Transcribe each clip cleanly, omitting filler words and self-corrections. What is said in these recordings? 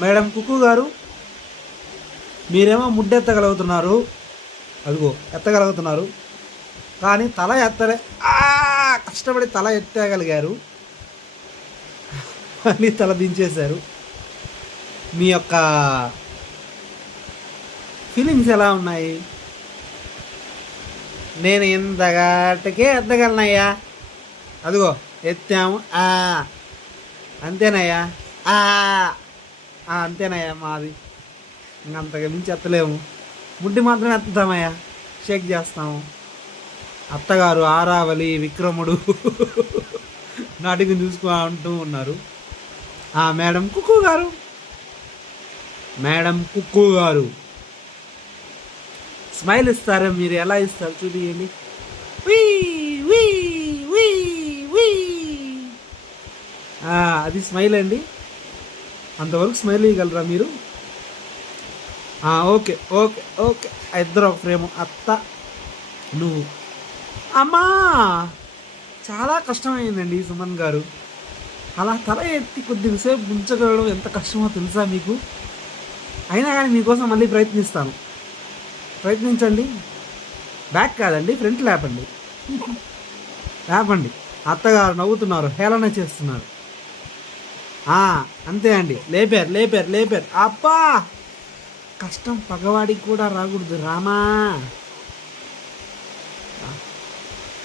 Madam కుక్కు గారు, మీరేమో ముడ్డెత్తగలుగుతున్నారు, అదిగో ఎత్తగలుగుతున్నారు, కానీ తల ఎత్తలే. కష్టపడి తల ఎత్తగలిగారు, మళ్ళీ తల దించేశారు. మీ యొక్క ఫీలింగ్స్ ఎలా ఉన్నాయి? నేను ఇంతగాటికే ఎత్తగలనయ్యా, అదిగో ఎత్తాము, అంతేనయ్యా, అంతేనయ్యా మాది, ఇంకంతగా మించి ఎత్తలేము. ముడ్డి మాత్రం ఎత్తుతామయ్యా, షేక్ చేస్తాము. అత్తగారు ఆరావళి విక్రముడు నాటికి చూసుకుంటూ ఉన్నారు. మేడం కుక్కు గారు, మేడం కుక్కు గారు స్మైల్ ఇస్తారా? మీరు ఎలా ఇస్తారు చూడండి. అది స్మైల్ అండి. అంతవరకు స్మైల్ ఇవ్వగలరా మీరు? ఓకే ఓకే ఓకే, ఇద్దరు ఒక ఫ్రేము, అత్త నువ్వు. అమ్మా, చాలా కష్టమైందండి సుమన్ గారు. అలా తల ఎత్తి కొద్దిసేపు ఉంచగలడం ఎంత కష్టమో తెలుసా మీకు? అయినా కానీ మీకోసం మళ్ళీ ప్రయత్నిస్తాను. ప్రయత్నించండి. బ్యాక్ కాదండి, ఫ్రంట్ లేపండి. లేపండి. అత్తగారు నవ్వుతున్నారు, హేళన చేస్తున్నారు. అంతే అండి, లేపారు లేపారు లేపారు. అబ్బా, కష్టం పగవాడికి కూడా రాకూడదు రామా.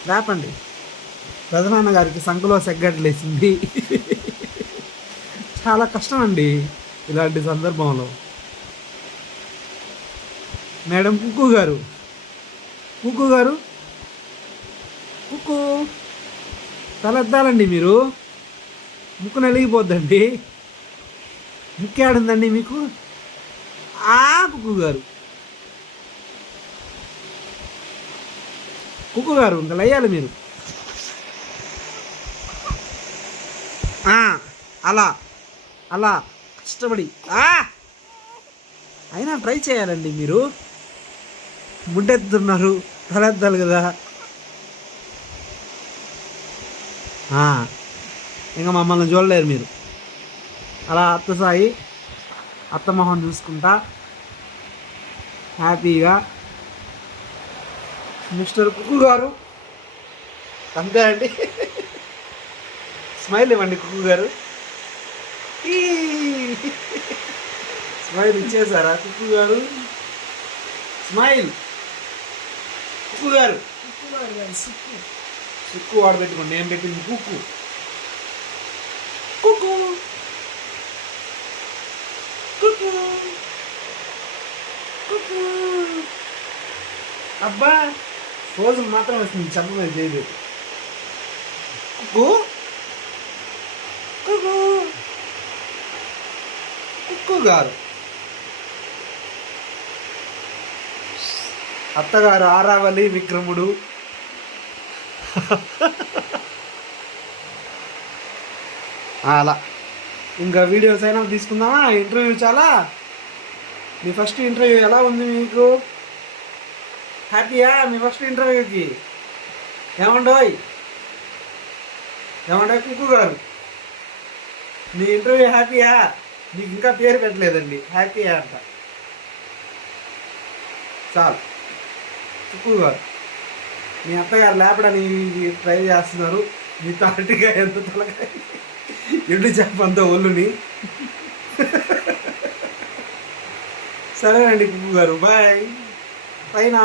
లేపండి. పెదనాన్న గారికి సంఖలో సెగ్గట్లేసింది. చాలా కష్టం అండి ఇలాంటి సందర్భంలో. మేడం కుక్కు గారు, కుక్కు గారు, కుక్కు తలెత్తాలండి మీరు. ముక్కు నలిగిపోద్దండి. ముక్కేడుందండి మీకు? కుక్కు గారు, కుక్కు గారు ఇంకా లయ్యాలి మీరు. అలా అలా కష్టపడి అయినా ట్రై చేయాలండి మీరు. ముడ్డెత్తుతున్నారు, తలెత్తాలి కదా. ఇంకా మమ్మల్ని చూడలేరు మీరు. అలా అత్త సాయి అత్త మొహం చూసుకుంటా హ్యాపీగా. మిస్టర్ కుక్కు గారు, అంతే అండి. స్మైల్ ఇవ్వండి కుక్కు గారు. స్మైల్ ఇచ్చేసారా కుక్కు గారు? స్మైల్ కుక్కు గారు. సుక్కు వాడు పెట్టుకోండి, నేను పెట్టింది కుక్కు. కుక్కు కుక్కు కుక్కు. అబ్బా, రోజు మాత్రం వస్తుంది, చెప్ప మీద చేయలేదు. కుక్కు కుక్కు కుక్కు గారు. అత్తగారు ఆరావళి విక్రముడు. అలా ఇంకా వీడియోస్ అయినా తీసుకుందామా? ఇంటర్వ్యూ చాలా. మీ ఫస్ట్ ఇంటర్వ్యూ ఎలా ఉంది మీకు? హ్యాపీయా మీ ఫస్ట్ ఇంటర్వ్యూకి? ఏమండోయ్ ఏమండోయ్ కుక్కు గారు, మీ ఇంటర్వ్యూ హ్యాపీయా? మీకు ఇంకా పేరు పెట్టలేదండి, హ్యాపీయా అంట. చాలు కుక్కు గారు, మీ అత్తగారు లేపడానికి ట్రై చేస్తున్నారు. మీ తాటిగా ఎంత తలకాయ ఎండు చెప్పంత ఒళ్ళుని. సరేనండి కుక్కు గారు, బాయ్. పైన